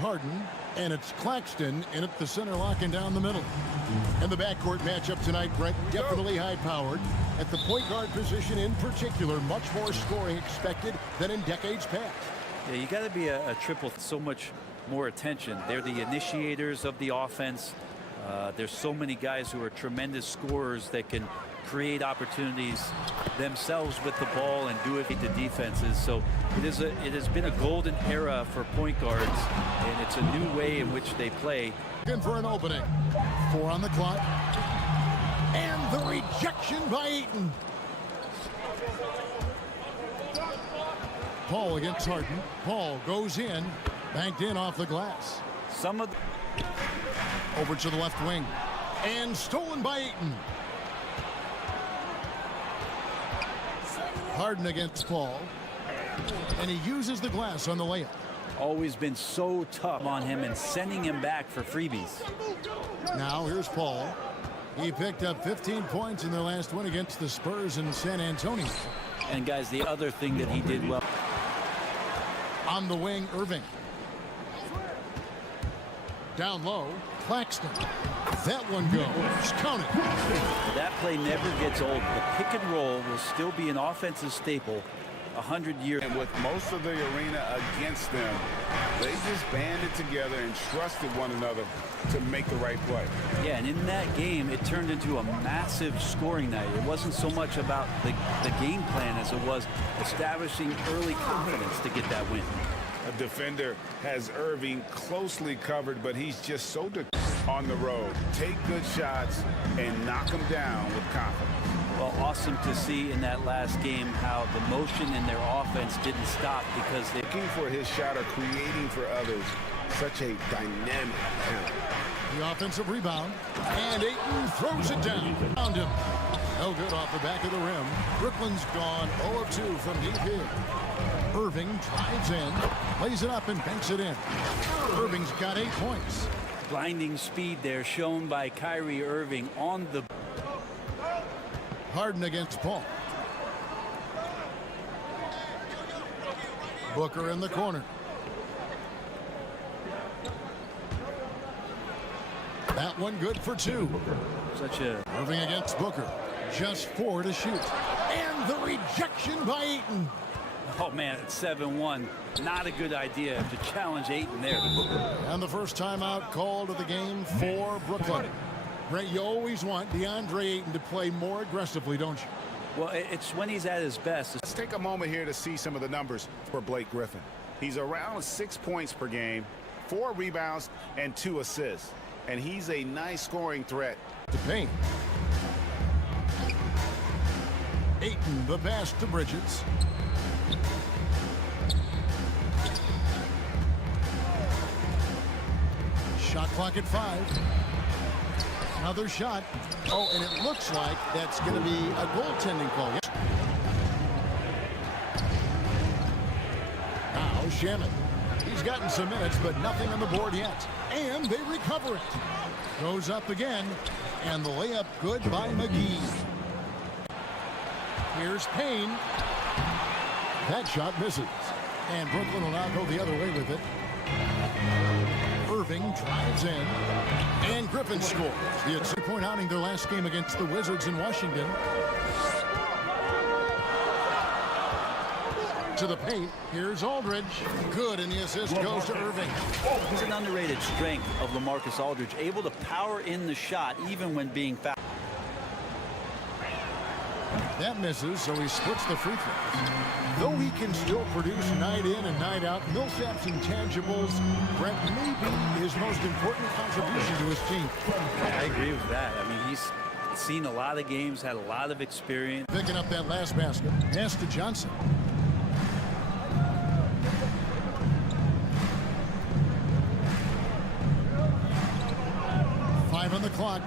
Harden, and it's Claxton in at the center, locking down the middle. And the backcourt matchup tonight, Brett, definitely high-powered. At the point guard position in particular, much more scoring expected than in decades past. Yeah, you got to be a triple with so much more attention. They're the initiators of the offense. There's so many guys who are tremendous scorers that can create opportunities themselves with the ball and do it to defenses. So it has been a golden era for point guards, and it's a new way in which they play. Looking for an opening. 4 on the clock. And the rejection by Ayton. Paul against Harden. Paul goes in, banked in off the glass. Over to the left wing. And stolen by Ayton. Harden against Paul. And he uses the glass on the layup. Always been so tough on him and sending him back for freebies. Now here's Paul. He picked up 15 points in their last win against the Spurs in San Antonio. And guys, the other thing that he did well. On the wing, Irving. Down low, Claxton. That one goes. Count it. That play never gets old. The pick and roll will still be an offensive staple 100 years. And with most of the arena against them, they just banded together and trusted one another to make the right play. Yeah, and in that game, it turned into a massive scoring night. It wasn't so much about the game plan as it was establishing early confidence to get that win. A defender has Irving closely covered, but he's just so on the road. Take good shots and knock them down with confidence. Well, awesome to see in that last game how the motion in their offense didn't stop because they looking for his shot or creating for others. Such a dynamic talent. The offensive rebound. And Ayton throws it down. Found him. No good off the back of the rim. Brooklyn's gone 0 of 2 from deep here. Irving drives in, lays it up and banks it in. Irving's got 8 points. blinding speed there shown by Kyrie Irving on the. Harden against Paul. Booker in the corner. That one good for 2. Such a. Irving against Booker. Just 4 to shoot. And the rejection by Ayton. Oh man, it's 7-1. Not a good idea to challenge Ayton there. And the first timeout called of the game for Brooklyn. Brent, you always want DeAndre Ayton to play more aggressively, don't you? Well, it's when he's at his best. Let's take a moment here to see some of the numbers for Blake Griffin. He's around 6 points per game, 4 rebounds, and 2 assists. And he's a nice scoring threat. To paint. Ayton, the pass to Bridges. Shot clock at 5. Another shot. Oh, and it looks like that's going to be a goaltending call. Now Shaman. He's gotten some minutes, but nothing on the board yet. And they recover it. Goes up again. And the layup good by McGee. Here's Payne. That shot misses. And Brooklyn will now go the other way with it. Irving drives in. And Griffin scores. The 2-point outing their last game against the Wizards in Washington. To the paint. Here's Aldridge. Good, and the assist goes to Irving. It's an underrated strength of LaMarcus Aldridge, able to power in the shot even when being fouled. That misses, so he splits the free throws. Though he can still produce night in and night out, Millsap's intangibles, Brent, may be his most important contribution to his team. I agree with that. I mean, he's seen a lot of games, had a lot of experience. Picking up that last basket. Pass to Johnson. Five on the clock.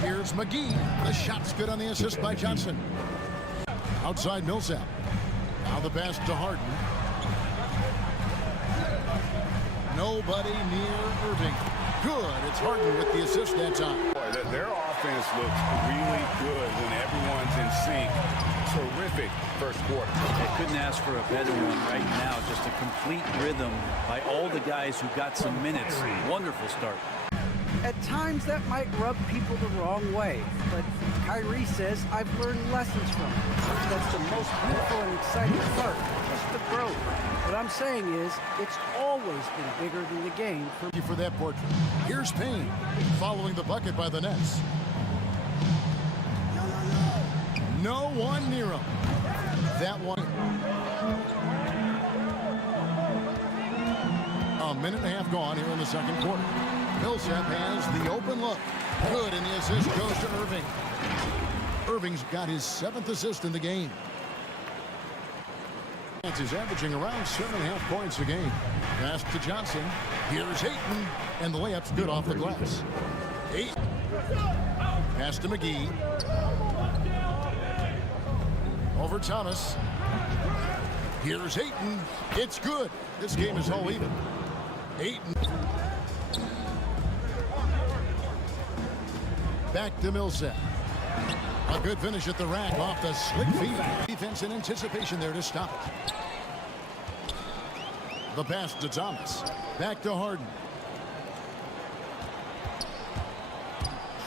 Here's McGee. The shot's good on the assist by Johnson. Outside Millsap. Now the pass to Harden. Nobody near Irving. Good. It's Harden with the assist that time. Their offense looks really good when everyone's in sync. Terrific first quarter. They couldn't ask for a better one right now. Just a complete rhythm by all the guys who got some minutes. Wonderful start. At times that might rub people the wrong way, but Kyrie says, I've learned lessons from it. That's the most beautiful and exciting part, just the growth. What I'm saying is, it's always been bigger than the game for Thank you for that portrait. Here's Payne following the bucket by the Nets. No one near him. That one. A minute and a half gone here in the second quarter. Millsap has the open look. Good, and the assist goes to Irving. Irving's got his 7th assist in the game. Is averaging around 7.5 points a game. Pass to Johnson. Here's Ayton, and the layup's good off the glass. Ayton. Pass to McGee. Over Thomas. Here's Ayton. It's good. This game is all even. Ayton. Back to Millsap. A good finish at the rack off the slick feet. Defense in anticipation there to stop it. The pass to Thomas. Back to Harden.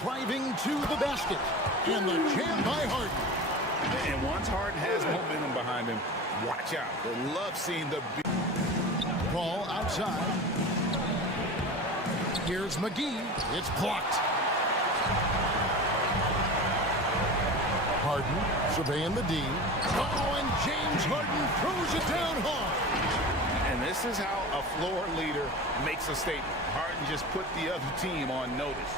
Driving to the basket. And the jam by Harden. And once Harden has momentum behind him, watch out. They love seeing the Ball outside. Here's McGee. It's blocked. Harden surveying the D. Oh, and James Harden throws it down hard. And this is how a floor leader makes a statement. Harden just put the other team on notice.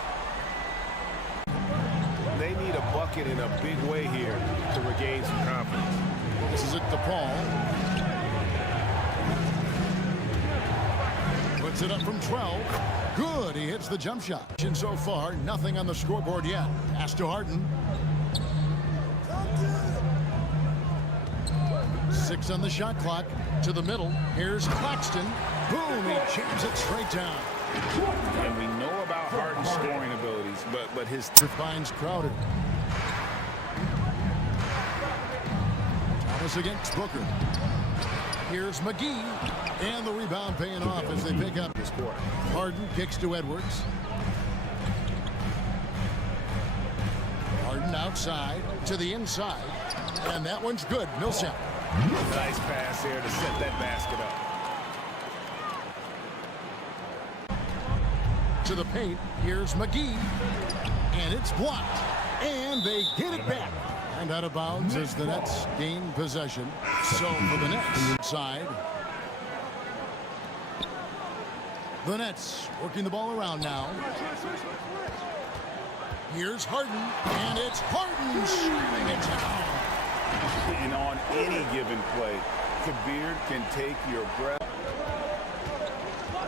They need a bucket in a big way here to regain some confidence. This is it to Paul. Puts it up from 12. Good, he hits the jump shot. And so far, nothing on the scoreboard yet. Pass to Harden. 6 on the shot clock. To the middle. Here's Claxton. Boom, he jams it straight down. And we know about Harden's scoring abilities, but his Finds Crowder. Thomas against Booker. Here's McGee. And the rebound paying off as they pick up this quarter. Harden kicks to Edwards. Harden outside to the inside. And that one's good. Millsap. Nice pass there to set that basket up. To the paint. Here's McGee. And it's blocked. And they get it back. And out of bounds as the Nets gain possession. So for the Nets inside. The Nets working the ball around now. Here's Harden. And it's Harden shooting it down. And on any given play, Kabir can take your breath.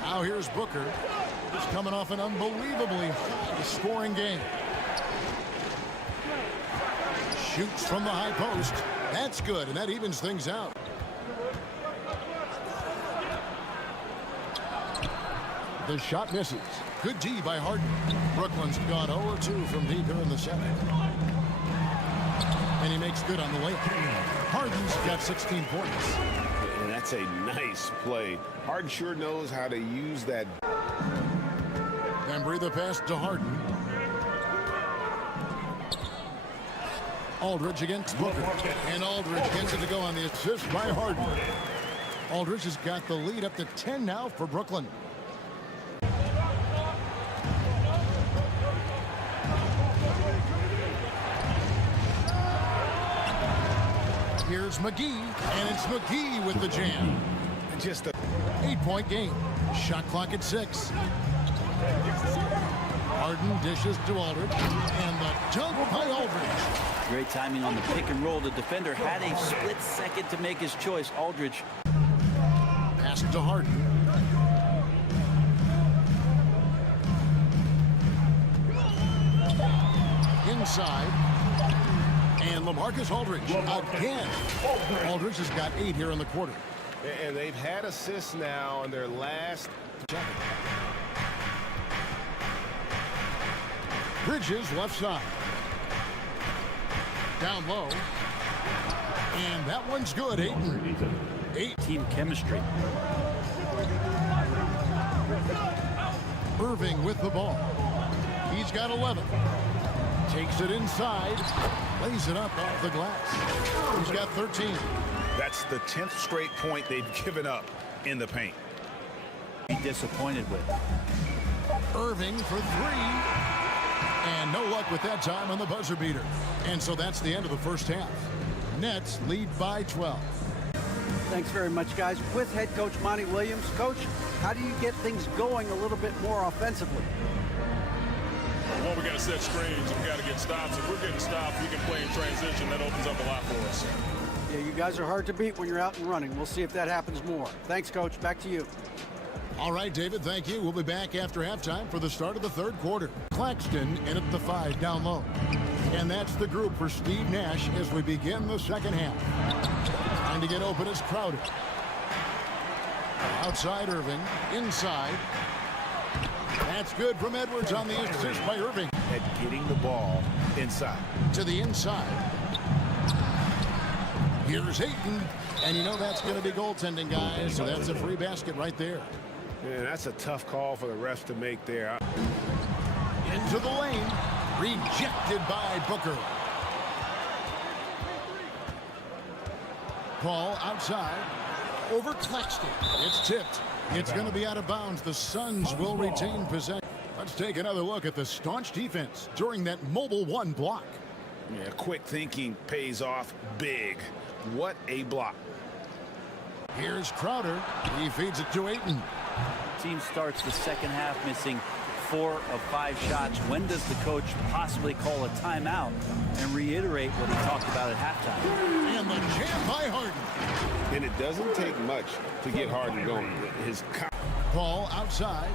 Now here's Booker. He's coming off an unbelievably high scoring game. Shoots from the high post. That's good, and that evens things out. The shot misses. Good D by Harden. Brooklyn's gone 0-2 from deep here in the second. And he makes good on the layup. Harden's got 16 points. And that's a nice play. Harden sure knows how to use that. Embry the pass to Harden. Aldridge against Booker. And Aldridge gets it to go on the assist by Harden. Aldridge has got the lead up to 10 now for Brooklyn. Here's McGee, and it's McGee with the jam. Just a 8-point game. Shot clock at 6. Harden dishes to Aldridge, and the dunk by Aldridge. Great timing on the pick and roll. The defender had a split second to make his choice. Aldridge. Pass to Harden. Inside. And LaMarcus Aldridge again. Aldridge has got 8 here in the quarter. And they've had assists now in their last. Bridges left side. Down low. And that one's good. Ayton. Team chemistry. Irving with the ball. He's got 11. Takes it inside. Lays it up off the glass. He's got 13. That's the 10th straight point they've given up in the paint. Be disappointed with. Irving for three. And no luck with that time on the buzzer beater. And so that's the end of the first half. Nets lead by 12. Thanks very much, guys. With head coach Monty Williams. Coach, how do you get things going a little bit more offensively? Well, we got to set screens. We got to get stops. If we're getting stops, we can play in transition. That opens up a lot for us. Yeah, you guys are hard to beat when you're out and running. We'll see if that happens more. Thanks, Coach. Back to you. All right, David, thank you. We'll be back after halftime for the start of the third quarter. Claxton in at the 5 down low. And that's the group for Steve Nash as we begin the second half. Trying to get open is Crowder. Outside Irving. Inside. That's good from Edwards on the assist by Irving. At getting the ball inside. To the inside. Here's Ayton. And you know that's going to be goaltending, guys. So that's a free basket right there. Man, that's a tough call for the refs to make there. Into the lane. Rejected by Booker. Ball outside. Over Claxton. It's tipped. It's going to be out of bounds. The Suns will retain possession. Let's take another look at the staunch defense during that mobile one block. Yeah, quick thinking pays off big. What a block. Here's Crowder. He feeds it to Ayton. Team starts the second half missing 4 of 5 shots. When does the coach possibly call a timeout and reiterate what he talked about at halftime? And the jam by Harden. And it doesn't take much to get Harden going. His Ball outside.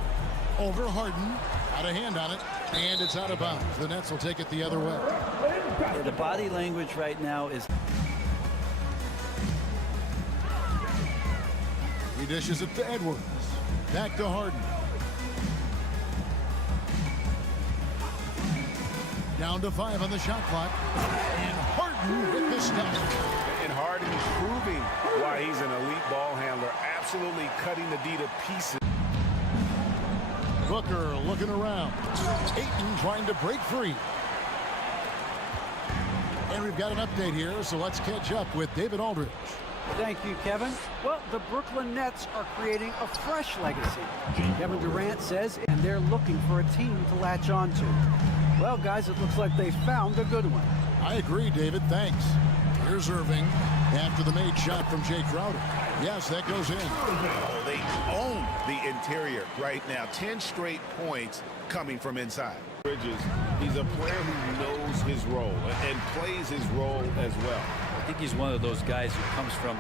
Over Harden. Got a hand on it. And it's out of bounds. The Nets will take it the other way. Yeah, the body language right now is... He dishes it to Edwards. Back to Harden. Down to 5 on the shot clock. And Harden with the stop. And Harden is proving why he's an elite ball handler. Absolutely cutting the D to pieces. Booker looking around. Ayton trying to break free. And we've got an update here, so let's catch up with David Aldridge. Thank you, Kevin. Well, the Brooklyn Nets are creating a fresh legacy. Kevin Durant says, and they're looking for a team to latch on to. Well, guys, it looks like they found a good one. I agree, David. Thanks. Here's Irving after the made shot from Jay Crowder. Yes, that goes in. Oh, they own the interior right now. 10 straight points coming from inside. Bridges, he's a player who knows his role and plays his role as well. I think he's one of those guys who comes from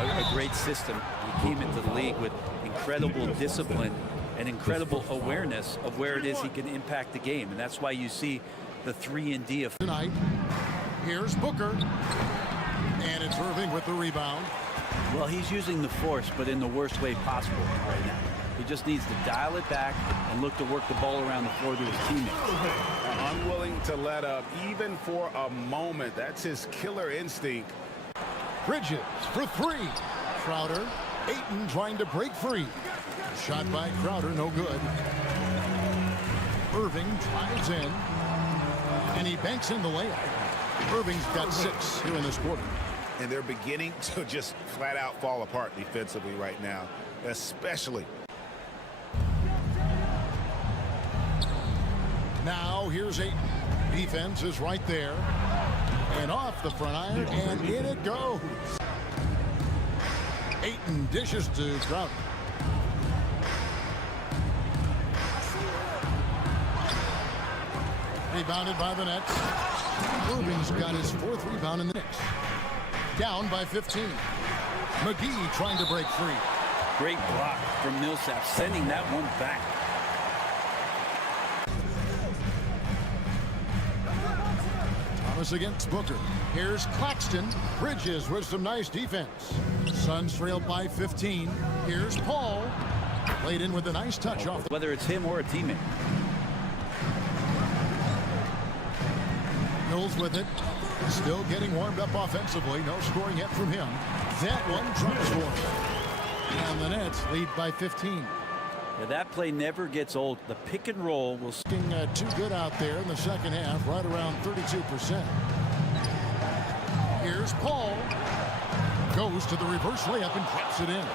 a great system. He came into the league with incredible discipline and incredible awareness of where it is he can impact the game. And that's why you see the 3-and-D of Tonight, here's Booker. And it's Irving with the rebound. Well, he's using the force, but in the worst way possible right now. He just needs to dial it back and look to work the ball around the floor to his teammates. Unwilling to let up even for a moment. That's his killer instinct. Bridges for 3. Crowder. Ayton trying to break free. Shot by Crowder, no good. Irving drives in. And he banks in the layup. Irving's got 6 here in this quarter. And they're beginning to just flat out fall apart defensively right now, especially. Now here's Ayton. Defense is right there. And off the front iron, and in it goes. Ayton dishes to Crowder. Rebounded by the Nets. Irving's got his 4th rebound in the Knicks. Down by 15. McGee trying to break free. Great block from Millsap, sending that one back. Thomas against Booker. Here's Claxton. Bridges with some nice defense. Suns trailed by 15. Here's Paul. Played in with a nice touch off. Whether it's him or a teammate. Mills with it. Still getting warmed up offensively. No scoring yet from him. That one drops for him. And the Nets lead by 15. Yeah, that play never gets old. The pick and roll will. Looking too good out there in the second half, right around 32%. Here's Paul. Goes to the reverse layup and drops it in.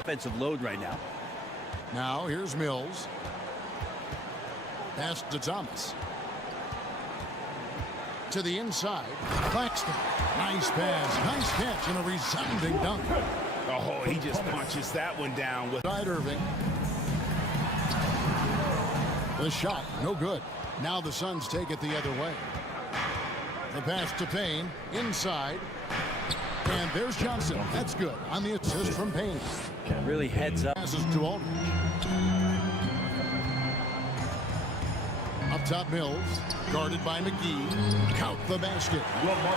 Offensive load right now. Now here's Mills. Pass to Thomas. To the inside. Claxton. Nice pass. Nice catch and a resounding dunk. Oh, he just punches that one down with Side Irving. The shot, no good. Now the Suns take it the other way. The pass to Payne. Inside. And there's Johnson. That's good on the assist from Payne. Really heads up. Passes to Aldridge. Up top Mills. Guarded by McGee. Count the basket.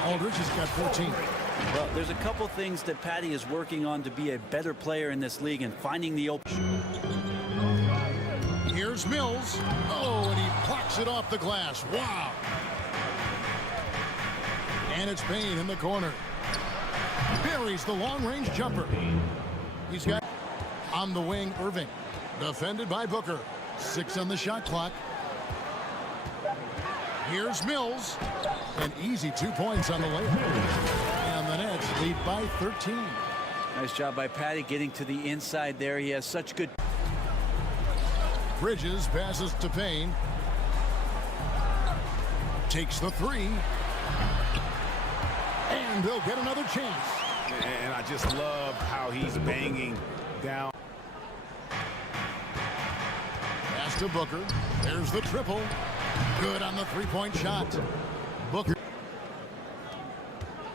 Aldridge has got 14. Well, there's a couple things that Patty is working on to be a better player in this league and finding the open. Here's Mills. Oh, and he plucks it off the glass. Wow. And it's Payne in the corner. Buries the long-range jumper. He's got on the wing Irving. Defended by Booker. 6 on the shot clock. Here's Mills. An easy 2 points on the layup. And the Nets lead by 13. Nice job by Patty getting to the inside there. He has such good. Bridges passes to Payne. Takes the three. And they'll get another chance. And I just love how he's banging down. Pass to Booker. There's the triple. Good on the three-point shot. Booker.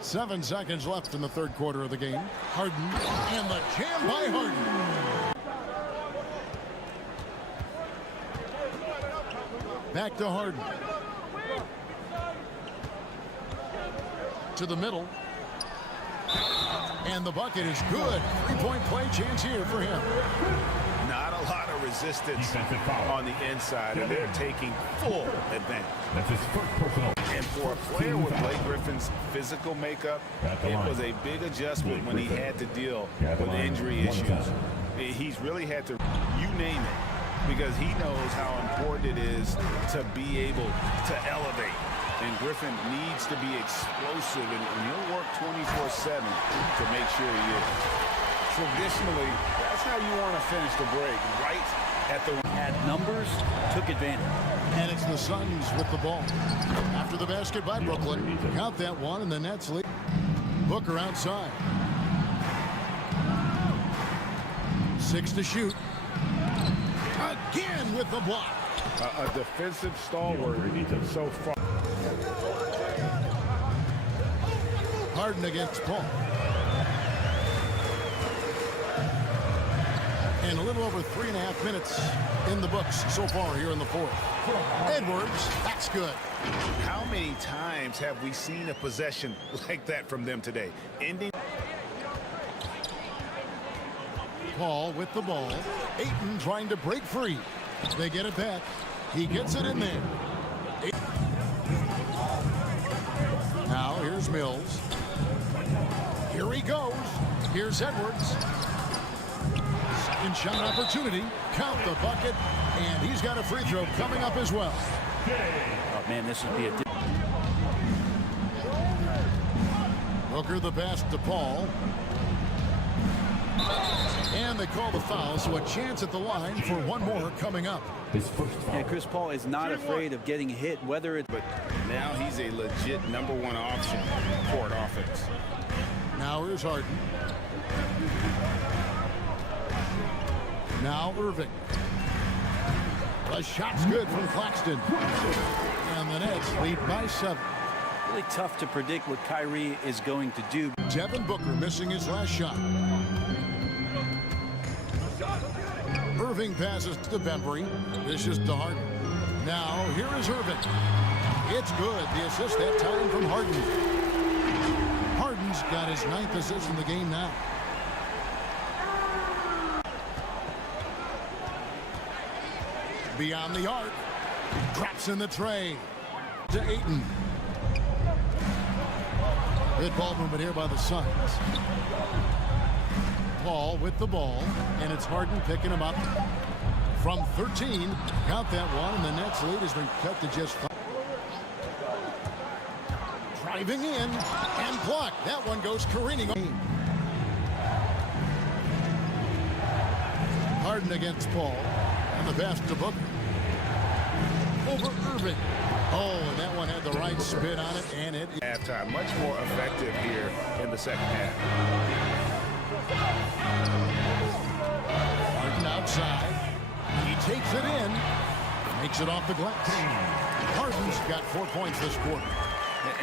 7 seconds left in the third quarter of the game. Harden. And the jam by Harden. Back to Harden. To the middle. And the bucket is good. Three-point play chance here for him. Not a lot of resistance on the inside, and they're taking full advantage. That's his first personal. And for a player with Blake Griffin's physical makeup, it was a big adjustment when he had to deal with injury issues. He's really had to, you name it, because he knows how important it is to be able to elevate. And Griffin needs to be explosive, and he'll work 24/7 to make sure he is. Traditionally, that's how you want to finish the break, right at the Had numbers, took advantage. And it's the Suns with the ball. After the basket by Brooklyn. Count that one, and the Nets lead. Booker outside. 6 to shoot. Again with the block. a defensive stalwart so far. Harden against Paul. And a little over 3.5 minutes in the books so far here in the fourth. Edwards, that's good. How many times have we seen a possession like that from them today? Ending. Paul with the ball. Ayton trying to break free. They get it back. He gets it in there. Now here's Mills. Here he goes. Here's Edwards. Second shot opportunity. Count the bucket. And he's got a free throw coming up as well. Oh, man, this would be a... Booker the pass to Paul. And they call the foul, so a chance at the line for one more coming up. His first foul. And Chris Paul is not afraid of getting hit, whether it's... But now he's a legit #1 option for an offense. Now here's Harden. Now Irving. The shot's good from Claxton. And the Nets lead by 7. Really tough to predict what Kyrie is going to do. Devin Booker missing his last shot. Irving passes to Bembry. This is to Harden. Now here is Irving. It's good. The assist that time from Harden. Harden's got his 9th assist in the game now. Beyond the arc. Drops in the tray. To Ayton. Good ball movement here by the Suns. Paul with the ball, and it's Harden picking him up from 13. Count that one, and the Nets lead has been cut to just 5. Driving in and blocked. That one goes careening. Harden against Paul, and the pass to Booker. Over Irving. Oh, and that one had the right spin on it, and it. Halftime, much more effective here in the second half. Harden outside. He takes it in. Makes it off the glass. Harden's got 4 points this quarter.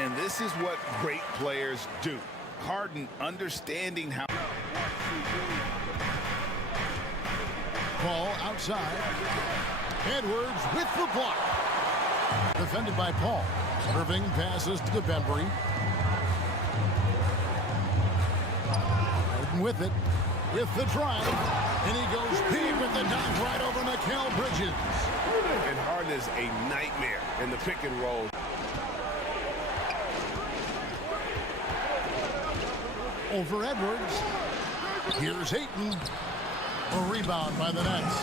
And this is what great players do. Harden understanding how. Ball outside. Edwards with the block. Defended by Paul. Irving passes to Bembry. Harden with it. With the drive. And he goes big with the dunk right over Mikal Bridges. And Harden is a nightmare in the pick and roll. Over Edwards. Here's Ayton. A rebound by the Nets.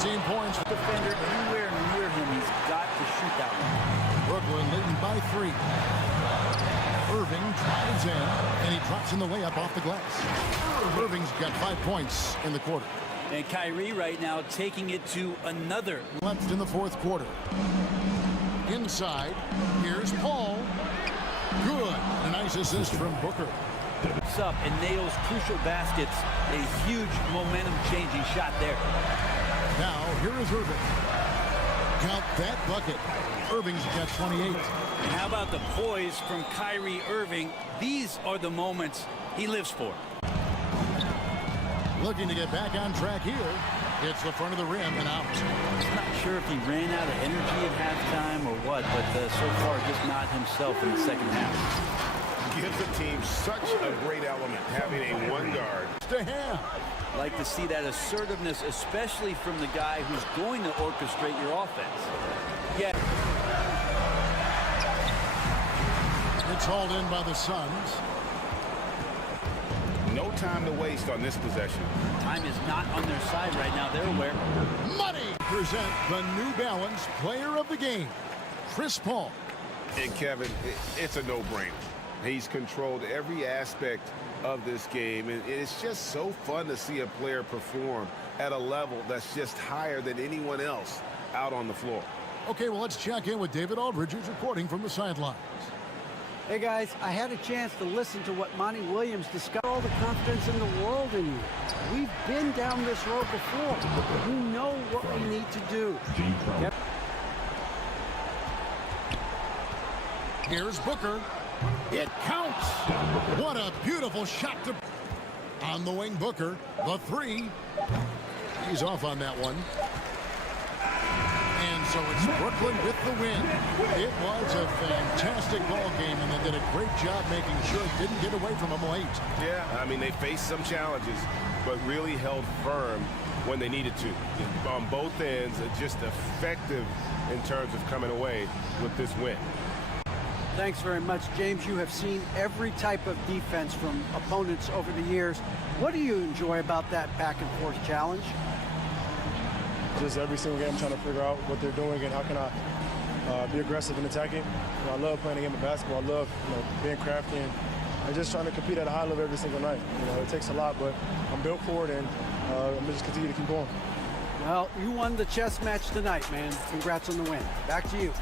17 points. Defender anywhere near him, he's got to shoot that one. Brooklyn leading by 3. Irving drives in, and he drops in the layup off the glass. Irving's got 5 points in the quarter. And Kyrie right now taking it to another. Left in the fourth quarter. Inside, here's Paul. Good. A nice assist from Booker. Up and nails crucial baskets. A huge momentum-changing shot there. Now, here is Irving. Count that bucket. Irving's got 28. And how about the poise from Kyrie Irving? These are the moments he lives for. Looking to get back on track here. It's the front of the rim and out. I'm not sure if he ran out of energy at halftime or what, but so far just not himself in the second half. Gives the team such a great element, having a one guard. To him. Like to see that assertiveness, especially from the guy who's going to orchestrate your offense. Yeah. It's hauled in by the Suns. No time to waste on this possession. Time is not on their side right now. They're aware. Money present the New Balance Player of the Game, Chris Paul. And Kevin, it's a no-brainer. He's controlled every aspect of this game, and it's just so fun to see a player perform at a level that's just higher than anyone else out on the floor. Okay, well, let's check in with David Aldridge, who's reporting from the sidelines. Hey guys, I had a chance to listen to what Monty Williams discussed. All the confidence in the world in you. We've been down this road before. We know what we need to do. Yep. Here's Booker. It counts. What a beautiful shot to on the wing. Booker, the 3. He's off on that one. And so it's Brooklyn with the win. It was a fantastic ball game, and they did a great job making sure it didn't get away from them late. Yeah, I mean, they faced some challenges, but really held firm when they needed to. On both ends, just effective in terms of coming away with this win. Thanks very much, James. You have seen every type of defense from opponents over the years. What do you enjoy about that back-and-forth challenge? Just every single game trying to figure out what they're doing and how can I be aggressive in attacking. I love playing a game of basketball. I love being crafty and just trying to compete at a high level every single night. It takes a lot, but I'm built for it, and I'm going to just continue to keep going. Well, you won the chess match tonight, man. Congrats on the win. Back to you.